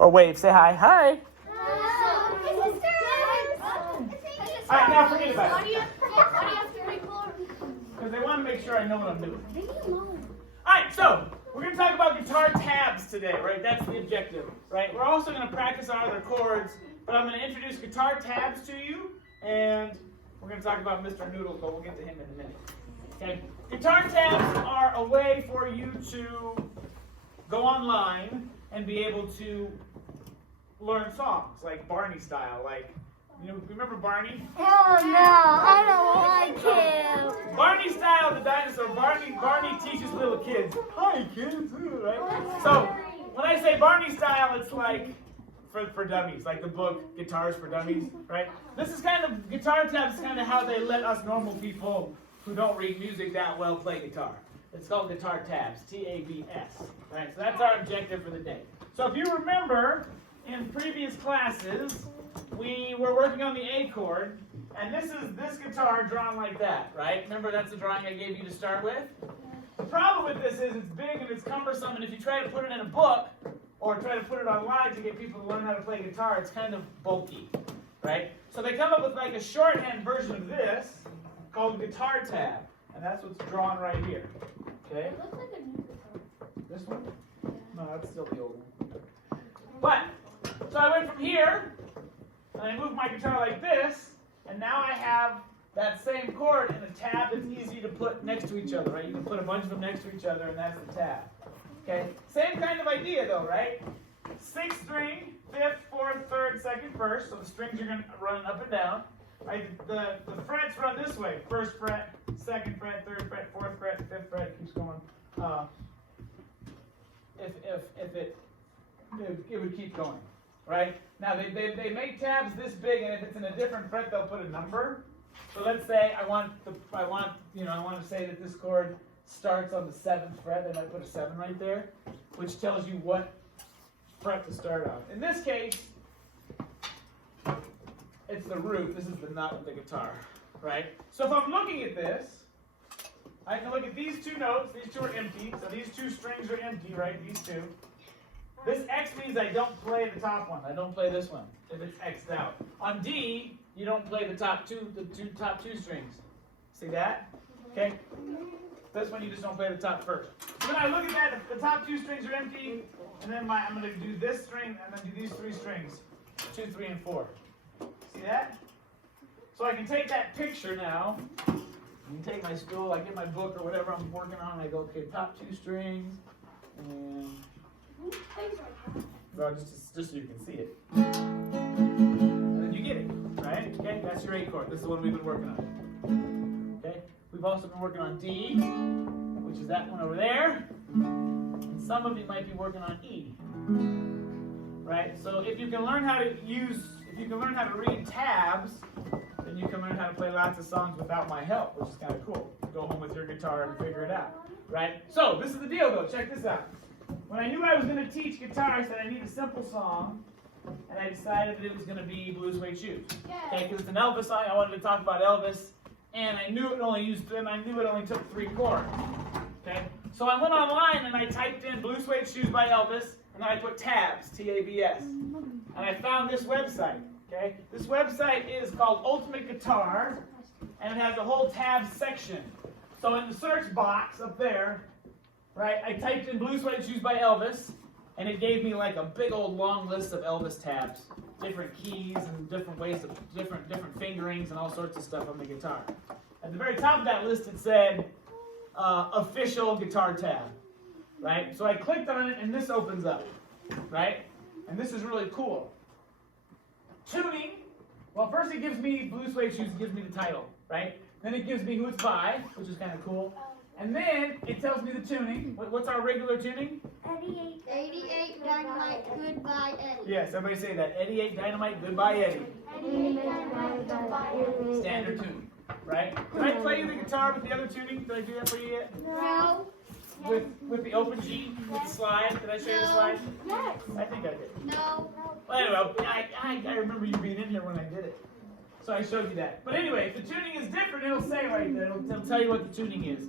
Or wave. Say hi. Hi. All right, now forget about it. Because they want to make sure I know what I'm doing. All right, so we're going to talk about guitar tabs today, right? That's the objective, right? We're also going to practice on other chords, but I'm going to introduce guitar tabs to you, and we're going to talk about Mr. Noodles, but we'll get to him in a minute. Okay? Guitar tabs are a way for you to go online and be able to learn songs, like Barney style, like, remember Barney? Oh no, I don't like him. Barney style, the dinosaur. Barney teaches little kids. Hi kids, right? So when I say Barney style, it's like for dummies, like the book Guitars for Dummies, right? This is kind of guitar tabs, is kind of how they let us normal people who don't read music that well play guitar. It's called guitar tabs, T-A-B-S, right? So that's our objective for the day. So if you remember in previous classes, we were working on the A chord, and this is this guitar drawn like that, right? Remember, that's the drawing I gave you to start with? The problem with this is it's big and it's cumbersome, and if you try to put it in a book or try to put it online to get people to learn how to play guitar, it's kind of bulky, right? So they come up with like a shorthand version of this called guitar tab, and that's what's drawn right here, okay? It looks like a new guitar. This one? No, that's still the old one. But, so I went from here, and I moved my guitar like this, and now I have that same chord in a tab that's easy to put next to each other, right? You can put a bunch of them next to each other, and that's the tab. Okay? Same kind of idea, though, right? 6th string, 5th, 4th, 3rd, 2nd, 1st, so the strings are going to run up and down. Right? The frets run this way. 1st fret, 2nd fret, 3rd fret, 4th fret, 5th fret, keeps going. It would keep going. Right? Now they make tabs this big, and if it's in a different fret, they'll put a number. So let's say I want to say that this chord starts on the 7th fret. They might put a 7 right there, which tells you what fret to start on. In this case, it's the root. This is the nut of the guitar, right? So if I'm looking at this, I can look at these two notes. These two are empty, so these two strings are empty, right? These two. This X means I don't play the top one. I don't play this one if it's X'd out. On D, you don't play the top two strings. See that? Okay? This one you just don't play the top first. So when I look at that, the top two strings are empty, and then I'm going to do this string, and then do these 3 strings, 2, 3, and 4. See that? So I can take that picture now, and take my stool, I get my book or whatever I'm working on, and I go, okay, top 2 strings, and well, just so you can see it. And then you get it, right? Okay, that's your A chord. This is the one we've been working on. Okay, we've also been working on D, which is that one over there. And some of you might be working on E. Right? So if you can learn how to read tabs, then you can learn how to play lots of songs without my help, which is kind of cool. Go home with your guitar and figure it out. Right? So this is the deal, though. Check this out. When I knew I was going to teach guitar, I said I need a simple song, and I decided that it was going to be Blue Suede Shoes. Okay, because it's an Elvis song. I wanted to talk about Elvis, and I knew it only took 3 chords. Okay, so I went online and I typed in Blue Suede Shoes by Elvis, and then I put tabs, T-A-B-S, and I found this website. Okay, this website is called Ultimate Guitar, and it has a whole tabs section. So in the search box up there, right, I typed in Blue Suede Shoes by Elvis, and it gave me like a big old long list of Elvis tabs, different keys and different ways of different fingerings and all sorts of stuff on the guitar. At the very top of that list, it said official guitar tab, right? So I clicked on it, and this opens up, right? And this is really cool. Tuning. Well, first it gives me Blue Suede Shoes. It gives me the title, right? Then it gives me who it's by, which is kind of cool. And then it tells me the tuning. What's our regular tuning? 88 Dynamite, Goodbye Eddie. Yes, everybody say that. 88 Dynamite, Goodbye Eddie. 88 Dynamite, Goodbye Eddie. Standard tune, right? Did I play you the guitar with the other tuning? Did I do that for you yet? No. With the open G, with the slide? Did I show you the slide? Yes. I think I did. No. Well, anyway, I remember you being in here when I did it. So I showed you that. But anyway, if the tuning is different, it'll say right there. It'll tell you what the tuning is.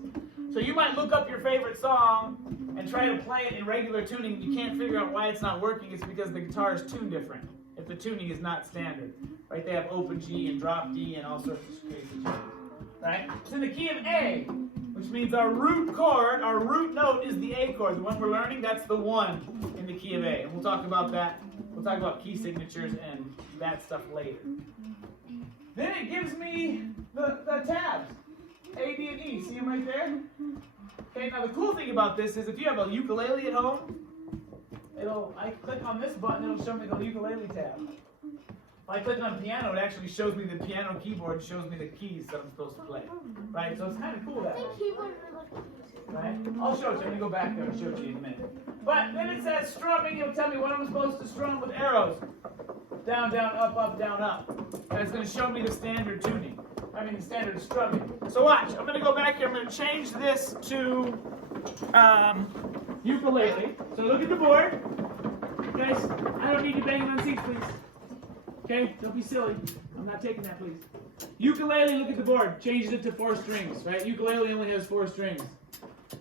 So you might look up your favorite song and try to play it in regular tuning. You can't figure out why it's not working. It's because the guitar is tuned different. If the tuning is not standard, right? They have open G and drop D and all sorts of crazy tunes, right? It's in the key of A, which means our root chord, our root note is the A chord. The one we're learning, that's the 1 in the key of A. And we'll talk about that. We'll talk about key signatures and that stuff later. Then it gives me the tabs, A, B, and E. See them right there? Okay, now the cool thing about this is if you have a ukulele at home, I click on this button, it'll show me the ukulele tab. If I click on piano, it actually shows me the piano keyboard, shows me the keys that I'm supposed to play. Right? So it's kind of cool that way. Right? I'll show it to you. Let me go back there and show it to you in a minute. But then it says strumming. It'll tell me what I'm supposed to strum with arrows. Down, down, up, up, down, up. And it's going to show me the standard tuning. I mean the standard strumming. So watch. I'm going to go back here. I'm going to change this to ukulele. So look at the board. Guys, I don't need you banging on seats, please. Okay? Don't be silly. I'm not taking that, please. Ukulele, look at the board. Changes it to 4 strings, right? Ukulele only has 4 strings.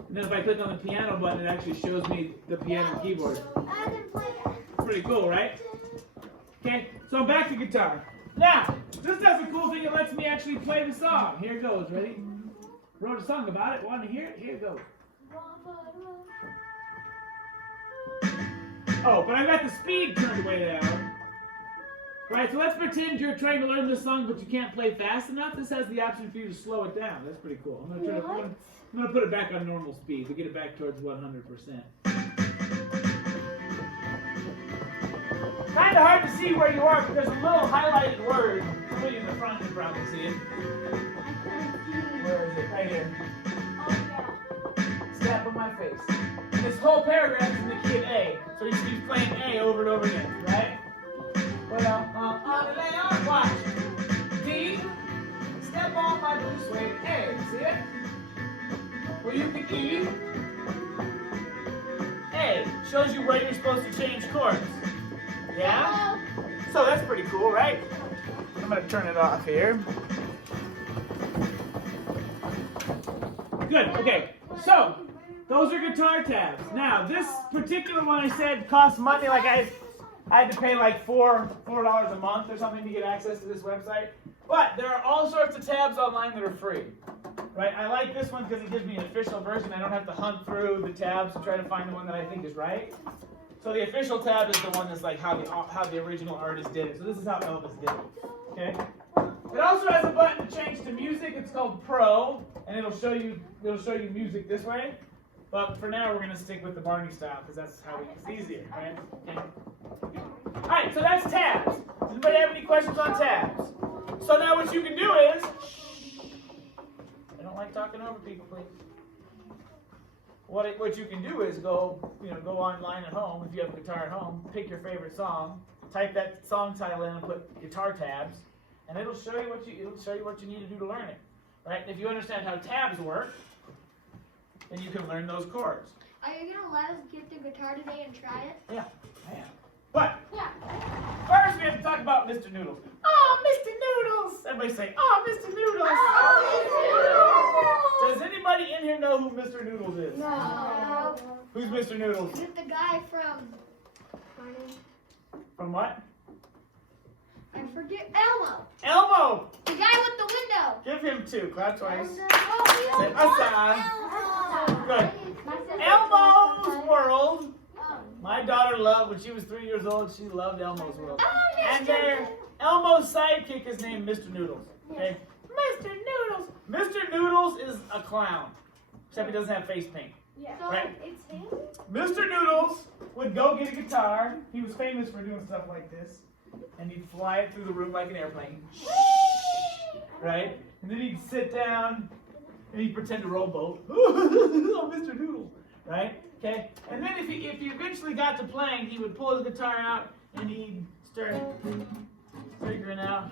And then if I click on the piano button, it actually shows me the piano keyboard. Pretty cool, right? Okay, so I'm back to guitar. Now, this does a cool thing. It lets me actually play the song. Here it goes. Ready? Wrote a song about it. Want to hear it? Here it goes. Oh, but I got the speed turned way down. Right, so let's pretend you're trying to learn this song, but you can't play fast enough. This has the option for you to slow it down. That's pretty cool. I'm gonna put it back on normal speed to get it back towards 100%. Kind of hard to see where you are, but there's a little highlighted word. Somebody in the front can probably see it. Where is it? Right here. Snap on my face. And this whole paragraph is in the key of A. So you keep playing A over and over again, right? Well, watch. D, step on my blue suede. A, see it? Well, you can E. A shows you where you're supposed to change chords. Yeah? So that's pretty cool, right? I'm going to turn it off here. Good, okay. So, those are guitar tabs. Now, this particular one I said costs money, like I had to pay like $4 a month or something to get access to this website. But there are all sorts of tabs online that are free. Right? I like this one because it gives me an official version. I don't have to hunt through the tabs to try to find the one that I think is right. So the official tab is the one that's like how the original artist did it. So this is how Elvis did it. Okay? It also has a button to change to music. It's called Pro, and it'll show you music this way. But for now, we're going to stick with the Barney style because that's how it's easier, right? Okay. All right, so that's tabs. Does anybody have any questions on tabs? So now what you can do is, I don't like talking over people, please. What you can do is go online at home if you have a guitar at home, pick your favorite song, type that song title in and put guitar tabs, and it'll show you what you need to do to learn it, right? If you understand how tabs work, then you can learn those chords. Are you gonna let us get the guitar today and try it? Yeah, I am. But Yeah. first we have to talk about Mr. Noodles. Oh, Mr. Noodles! Everybody say, oh, Mr. Noodles! Oh, Does anybody in here know who Mr. Noodles is? No. Who's Mr. Noodles? Is it the guy from? From what? I forget. Elmo. Elmo! The guy with the window. Give him 2. Clap twice. Oh, Say, Asa. Good. Elmo's World. My daughter loved, when she was 3 years old, she loved Elmo's World. And Elmo's sidekick is named Mr. Noodles. Okay? Mr. Noodles! Mr. Noodles is a clown. Except he doesn't have face paint. Yeah. Right? It's him? Mr. Noodles would go get a guitar. He was famous for doing stuff like this. And he'd fly it through the room like an airplane. Right? And then he'd sit down and he'd pretend to rowboat. Oh, Mr. Noodles. Right? Okay? And then if he eventually got to playing, he would pull his guitar out and he'd start figuring out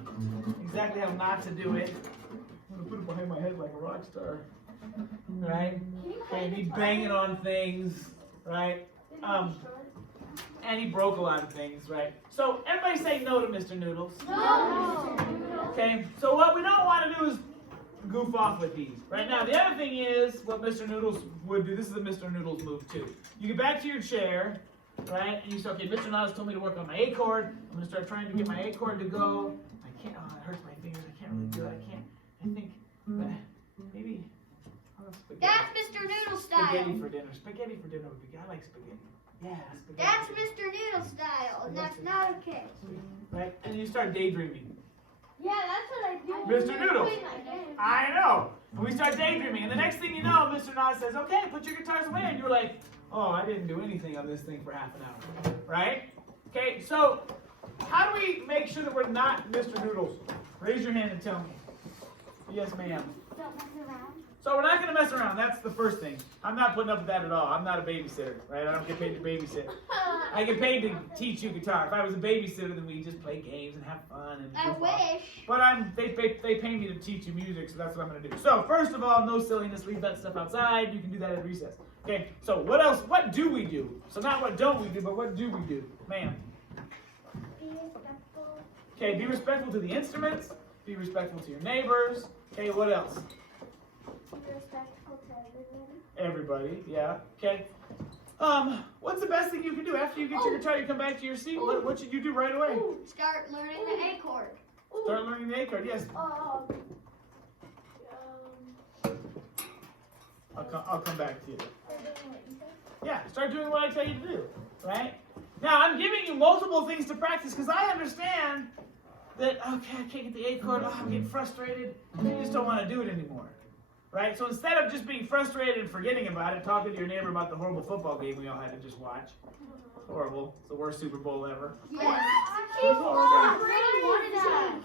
exactly how not to do it. I'm going to put it behind my head like a rock star. Right? And he'd bang it on things. Right? And he broke a lot of things, right? So everybody say no to Mr. Noodles. No. Okay, so what we don't want to do is goof off with these. Right now, the other thing is what Mr. Noodles would do. This is a Mr. Noodles move too. You get back to your chair, right? And you say, okay, Mr. Noodles told me to work on my A chord. I'm going to start trying to get my A chord to go. I can't, oh, it hurts my fingers. I can't really do it. I think maybe, spaghetti. That's Mr. Noodle style. Spaghetti for dinner. Spaghetti for dinner would be good. I like spaghetti. Yeah, spaghetti. That's Mr. Noodle style, and that's not okay. Right? And you start daydreaming. Yeah, that's what I do. Mr. Noodles. I know. And we start daydreaming. And the next thing you know, Mr. Nas says, okay, put your guitars away. And you're like, oh, I didn't do anything on this thing for half an hour. Right? Okay, so how do we make sure that we're not Mr. Noodles? Raise your hand and tell me. Yes, ma'am. Don't mess around. So we're not going to mess around. That's the first thing. I'm not putting up with that at all. I'm not a babysitter, right? I don't get paid to babysit. I get paid to teach you guitar. If I was a babysitter, then we just play games and have fun. And I goof off. wish. But they pay me to teach you music, so that's what I'm going to do. So first of all, no silliness. Leave that stuff outside. You can do that at recess. Okay, so what else? What do we do? So not what don't we do, but what do we do? Ma'am. Be respectful. Okay, be respectful to the instruments. Be respectful to your neighbors. Okay, what else? Be respectful to everybody. Everybody, yeah. Okay. What's the best thing you can do after you get your guitar? You come back to your seat. What should you do right away? Start learning the A chord. Start learning the A chord. Yes. I'll come back to you. Yeah. Start doing what I tell you to do. Right. Now I'm giving you multiple things to practice because I understand that. Okay, I can't get the A chord. Oh, I'm getting frustrated. You just don't want to do it anymore. Right? So instead of just being frustrated and forgetting about it, talking to your neighbor about the horrible football game we all had to just watch. Horrible. It's the worst Super Bowl ever. Yes.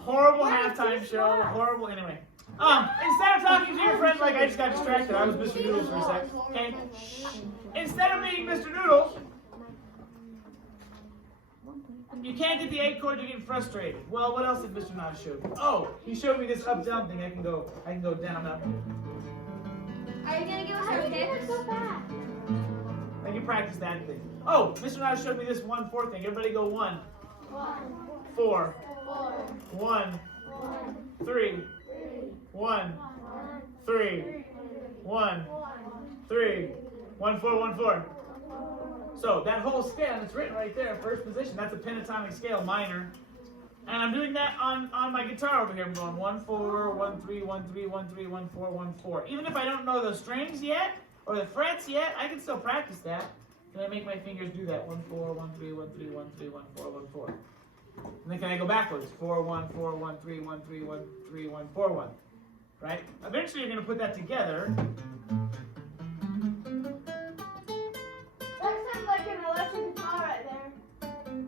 Horrible halftime show. Horrible. Anyway. Instead of talking to your friends like I just got distracted, I was Mr. Noodles for a sec. Okay? Instead of being Mr. Noodles, you can't get the A chord, you're getting frustrated. Well, what else did Mr. Nas show me? Oh, he showed me this up-down thing. I can go down, up. Are you gonna give us our picks? I can practice that thing. Oh, Mr. Nas showed me this 1-4 thing. Everybody go 1, 4, 1, 3, 1, 3, 1, 3, 1, 4, 1, 4. So that whole scale that's written right there, first position, that's a pentatonic scale, minor. And I'm doing that on my guitar over here. I'm going 1, 4, 1, 3, 1, 3, 1, 3, 1, 4, 1, 4. Even if I don't know the strings yet, or the frets yet, I can still practice that. Can I make my fingers do that? 1, 4, 1, 3, 1, 3, 1, 3, 1, 4, 1, 4. And then can I go backwards? 4, 1, 4, 1, 3, 1, 3, 1, 3, 1, 4, 1. Right? Eventually you're going to put that together. That sounds like an electric guitar right there.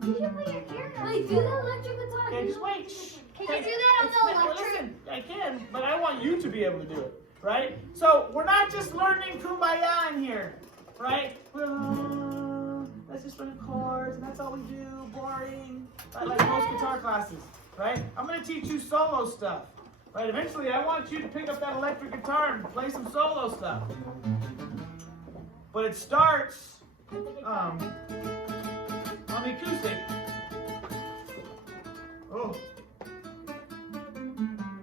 You should put your ear on. Wait, do the electric guitar. Okay, just wait. Can you do that on the electric? Listen, I can, but I want you to be able to do it, right? So we're not just learning Kumbaya in here, right? Let's just learn chords, and that's all we do, boring, right? Like most guitar classes, right? I'm going to teach you solo stuff, right? Eventually, I want you to pick up that electric guitar and play some solo stuff. But it starts on the acoustic. Oh.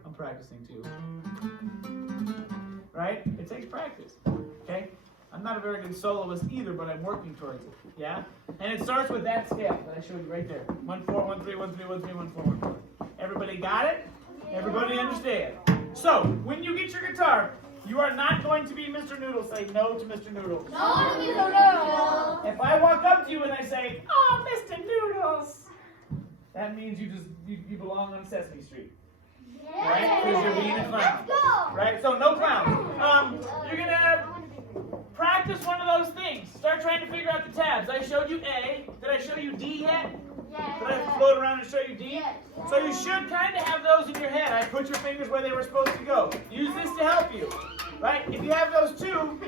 I'm practicing too. Right? It takes practice. Okay? I'm not a very good soloist either, but I'm working towards it. Yeah? And it starts with that scale that I showed you right there. 1, 4, 1, 3, 1, 3, 1, 3, 1, 4, 1, 4. Everybody got it? Everybody understand? So, when you get your guitar, you are not going to be Mr. Noodles. Say no to Mr. Noodles. No, Mr. Noodles. If I walk up to you and I say, oh, Mr. Noodles, that means you belong on Sesame Street. Right? Because you're being a clown. Let's go. Right? So no clown. You're going to practice one of those things. Start trying to figure out the tabs. I showed you A. Did I show you D yet? Did I float around and show you D? So you should kind of have those in your head. I put your fingers where they were supposed to go. Use this to help you. Right? If you have those two,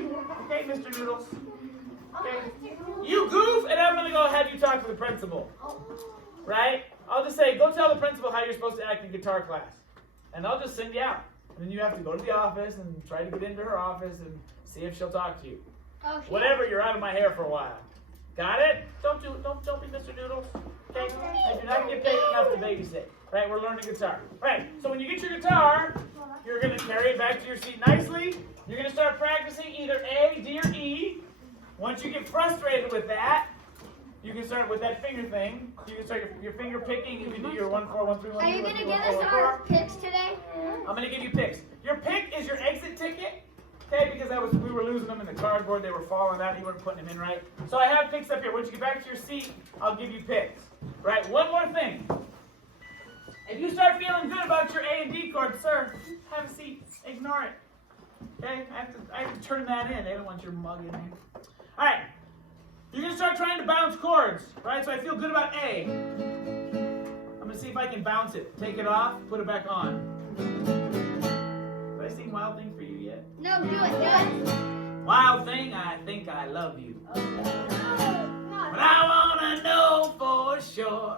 okay, Mr. Noodles. Okay. You goof, and I'm going to go have you talk to the principal. Right? I'll just say, go tell the principal how you're supposed to act in guitar class. And I'll just send you out. And then you have to go to the office and try to get into her office and see if she'll talk to you. Oh, Whatever, you're out of my hair for a while. Got it? Don't be Mr. Noodles. Okay? I do not get paid enough to babysit. Right? We're learning guitar. Right? So when you get your guitar, you're going to carry it back to your seat nicely. You're going to start practicing either A, D, or E. Once you get frustrated with that, you can start with that finger thing. You can start your finger picking. You can do your 1, 4, 1, 3, 1, 2, Are you 1, gonna 3, give 1, us 4, 1, our 4. picks today? I'm going to give you picks. Your pick is your exit ticket. Okay, because we were losing them in the cardboard. They were falling out. You weren't putting them in right. So I have picks up here. Once you get back to your seat, I'll give you picks. Right? One more thing. If you start feeling good about your A and D chord, sir, have a seat. Ignore it. Okay? I have to turn that in. They don't want your mug in here. All right. You're going to start trying to bounce chords. Right? So I feel good about A. I'm going to see if I can bounce it. Take it off. Put it back on. Have I seen Wild Thing for you yet? No, do it. Wild Thing, I think I love you. But I want to know for sure.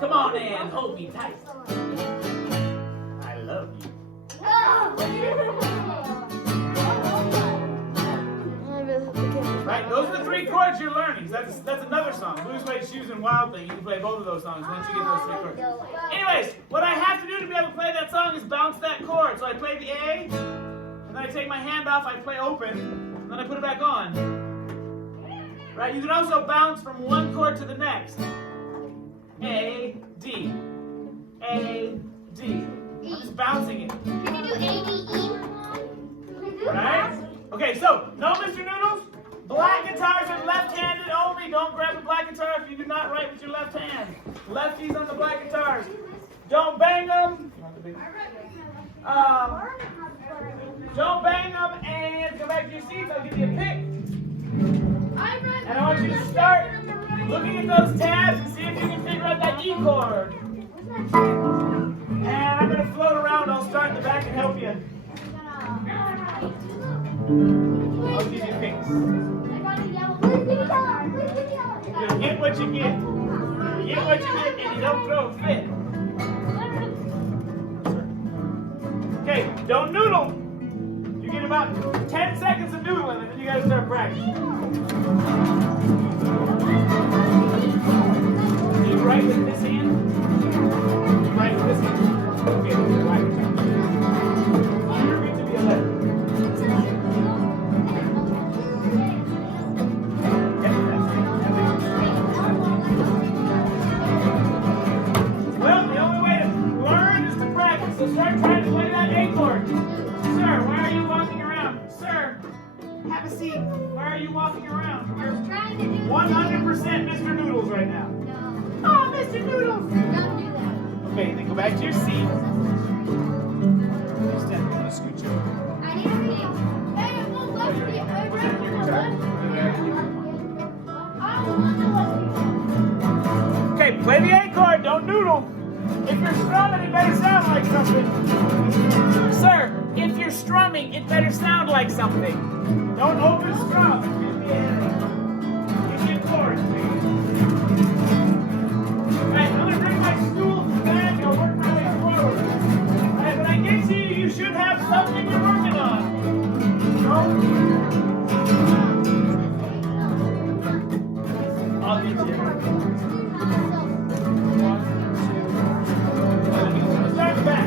Come on and hold me tight. I love you. Right? Those are the 3 chords you're learning. That's another song. Blues, Suede Shoes, and Wild Thing. You can play both of those songs once you get those 3 chords. Anyways, what I have to do to be able to play that song is bounce that chord. So I play the A, and then I take my hand off, I play open, and then I put it back on. Right? You can also bounce from one chord to the next. A, D. A, D. I'm just bouncing it. Can you do A, D, E? Right? Okay, so, no Mr. Noodles. Black guitars are left-handed only. Don't grab the black guitar if you do not write with your left hand. Lefties on the black guitars. Don't bang them. Don't bang them and come back to your seats. I'll give you a pick. And I want you to start looking at those tabs and see if you can figure out that E chord. And I'm going to float around. I'll start in the back and help you. I'll give you picks. You get what you get. You get what you get and you don't throw a fit. Okay, don't noodle. You get about 10 seconds of noodling and then you gotta start practicing. Do you write with this hand? You write with this hand? Okay, right. You're going to be a letter. Well, the only way to learn is to practice. So start trying to play that A chord. Sir, why are you walking around? Sir, have a seat. Why are you walking around? You're 100% Mr. Noodles right now. No. Oh, Mr. Noodles! Don't do that. Okay, then go back to your seat. Stand, I'm gonna scoot you over. I need a video. Hey, it won't let me. Was that your guitar? Okay, play the A chord, don't noodle. If you're strumming, it better sound like something. Sir, if you're strumming, it better sound like something. Don't over strum. Give me a chord, please. Alright, I'm gonna bring my stool back and I'll work my way forward. Alright, when I get to you, you should have something you're working on. No? I'll get you. Start back.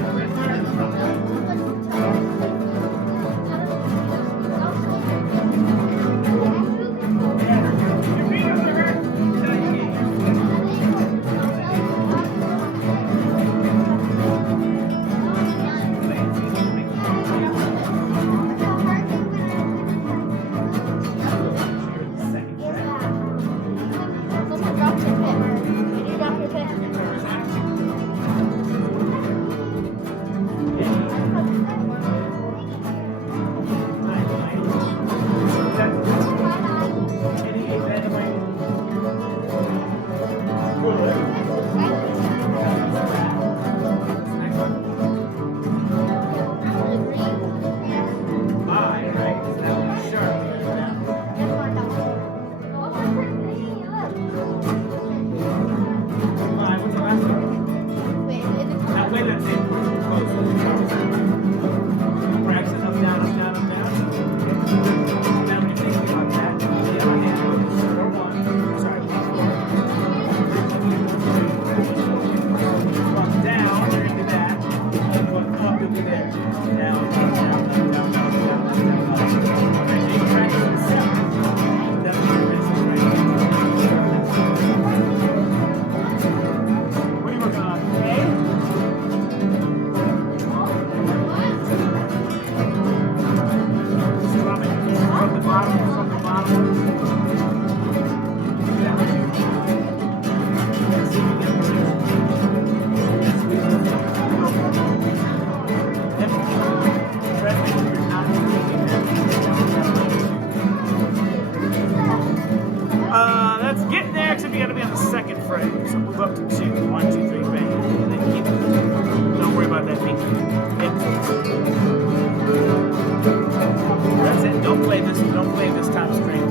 be on the second fret. So move up to 2. 1, 2, 3, bang. And then keep. Don't worry about that pinky. Hit. That's it. Don't play this. Don't play this top string.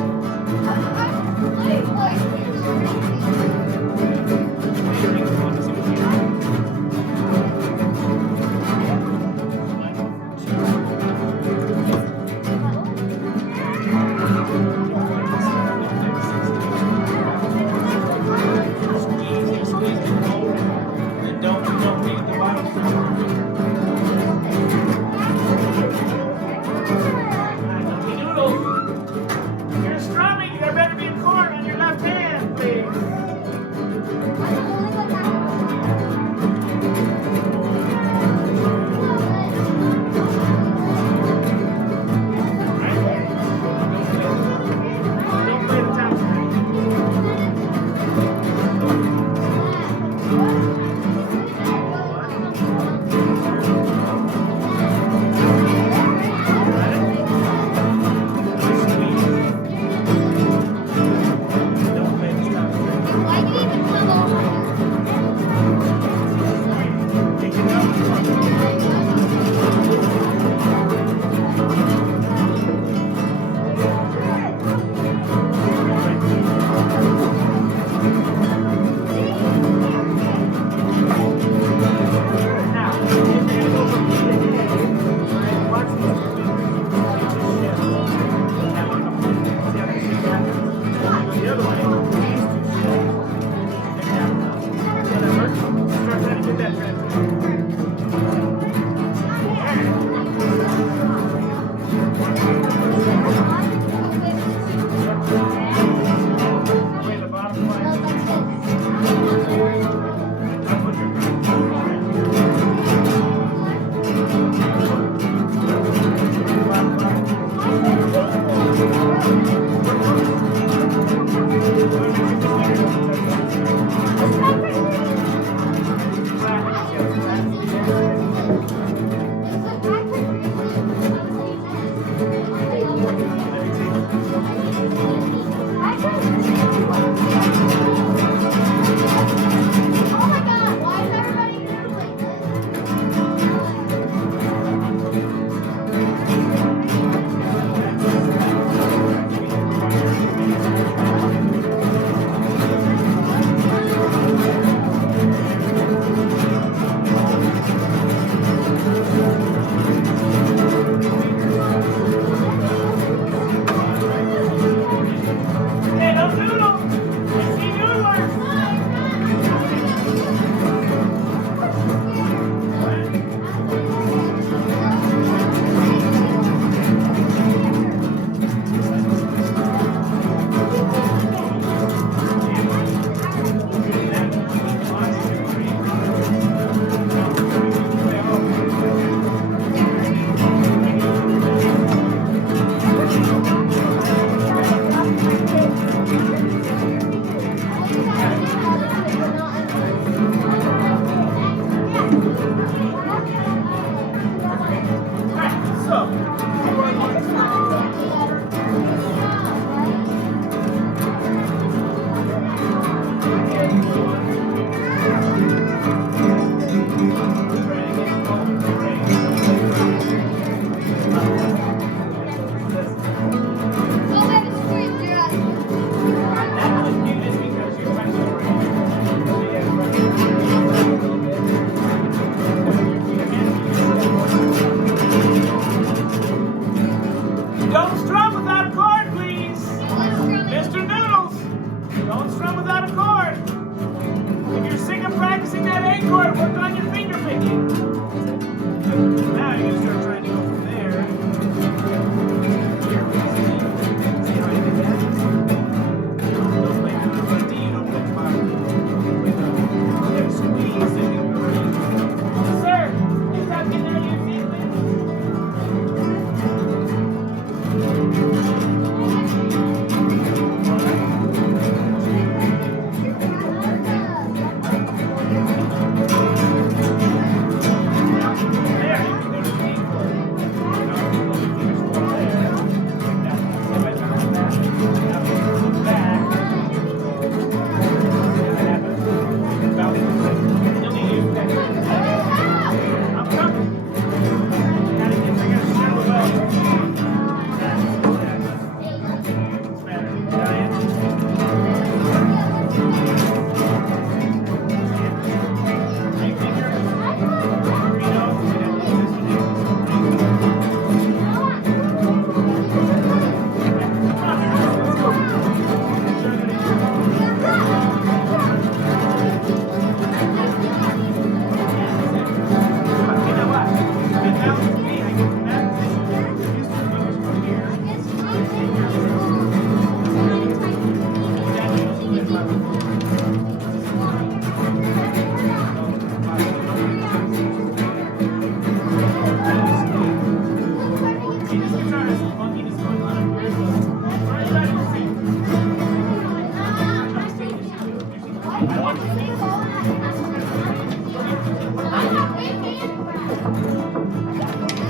You're strumming. There better be a chord on your left hand, please. Don't play the top string. Don't play this top string. Why do you even come over Take it down. Now, if you're gonna go from E to A, right, watch these two fingers. Just shift. Now, see how they shift back? Go the other way. These two shift. And down. See how that works? Start trying to get that transition. Play the bottom line. That's what you're doing.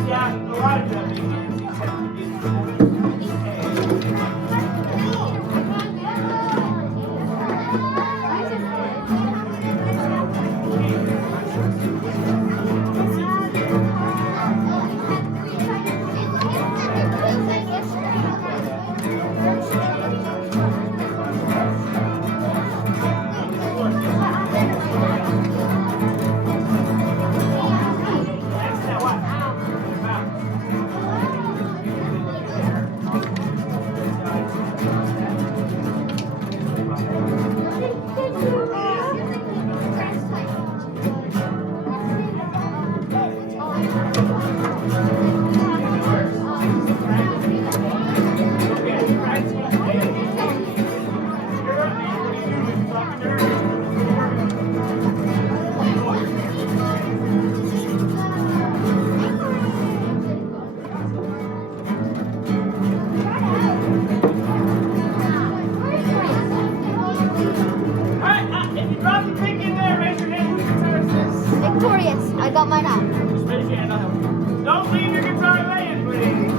Yeah, a lot of them big hands. You have to Victorious. I got mine out. Don't leave your guitar laying, please.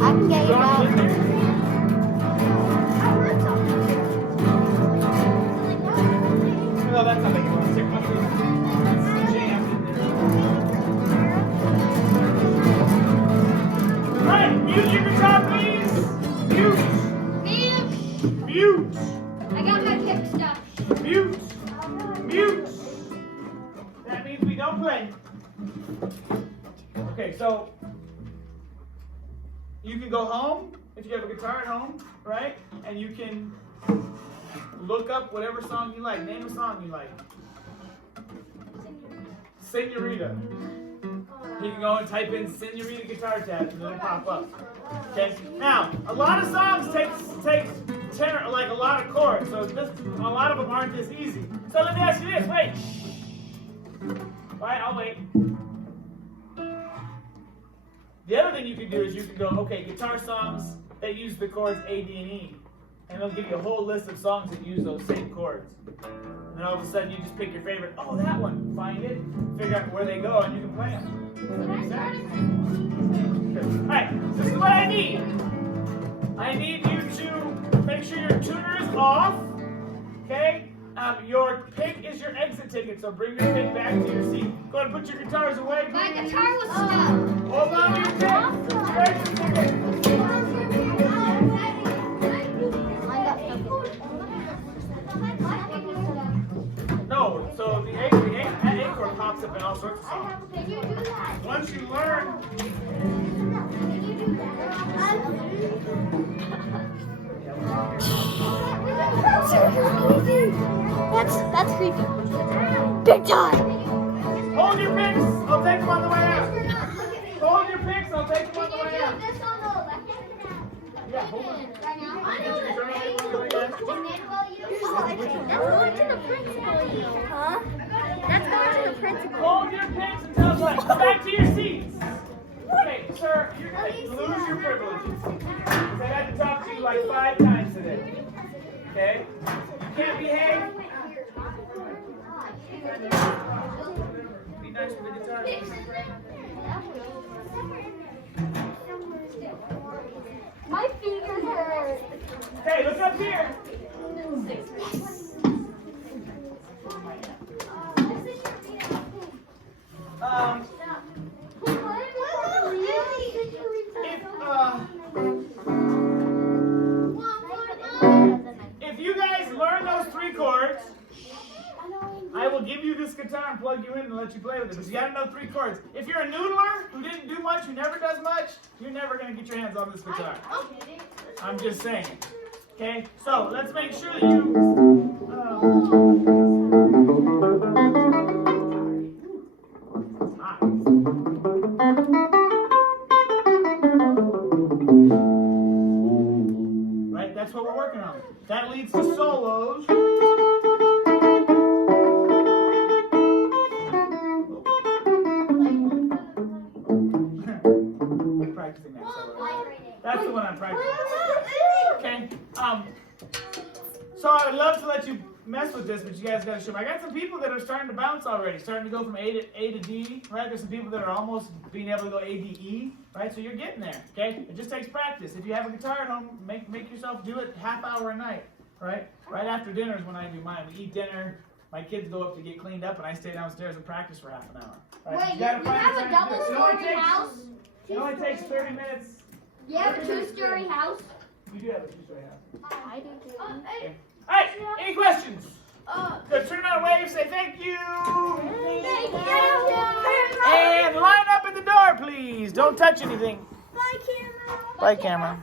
I can get you out. No, that's not making one. Stick one jammed in there. Alright, mute your guitar, please. Mute. Mute. I got my pick stuff. Mute. Mute. That means we don't play. Okay, so you can go home if you have a guitar at home, right? And you can look up whatever song you like. Name a song you like. Senorita. You can go and type in Senorita guitar tabs and it'll pop up. Okay. Now, a lot of songs take like a lot of chords, so a lot of them aren't this easy. So let me ask you this. Wait. All right, I'll wait. The other thing you can do is you can go, okay, guitar songs that use the chords A, D, and E. And it'll give you a whole list of songs that use those same chords. And then all of a sudden you just pick your favorite. Oh, that one. Find it, figure out where they go, and you can play them. Does that make sense? Good. All right, this is what I need. I need you to make sure your tuner is off. Okay? Your pick is your exit ticket, so bring your pick back to your seat. Go ahead and put your guitars away. My guitar was stuck. Hold on to your pick. Your exit ticket. No, so that A chord pops up in all sorts of songs. Can you do that? Once you learn, Can you do That's creepy. Big time. hold your picks. I'll take them on the way out. Hold your picks. I'll take them on the way out. this on the left hand? Yeah, hold on. Right now? I know Put your that. journal paper on the way out. That's going to the principal. Huh? That's going to the principal. Hold your picks until it's like, come back to your seats. Okay, sir, you're going to lose your privileges. Because I had to talk to you like 5 times today. Okay? You can't behave. Be nice with the guitar. My fingers hurt. Hey, look up here. If you guys learn those 3 chords, I will give you this guitar and plug you in and let you play with it. But you gotta know 3 chords. If you're a noodler who didn't do much, who never does much, you're never gonna get your hands on this guitar. I'm just saying. Okay, so let's make sure that you. Right, that's what we're working on. That leads to solos. Practicing that solo. That's the one I'm practicing. Okay. So I would love to let you mess with this, but you guys got to show me. I got some people that are starting to bounce already, starting to go from A to D, right? There's some people that are almost being able to go A, D, E, right? So you're getting there, okay? It just takes practice. If you have a guitar at home, make yourself do it half hour a night, right? Right after dinner is when I do mine. We eat dinner. My kids go up to get cleaned up, and I stay downstairs and practice for half an hour. Right? Wait, gotta you find have the a time to do it. double-story house? It only takes 30 minutes. You have a two-story house? You do have a two-story house. I do too. Okay. All right, any questions? Good, turn around and wave, say thank you. Thank you. And line up at the door, please. Don't touch anything. Bye, camera. Bye, camera.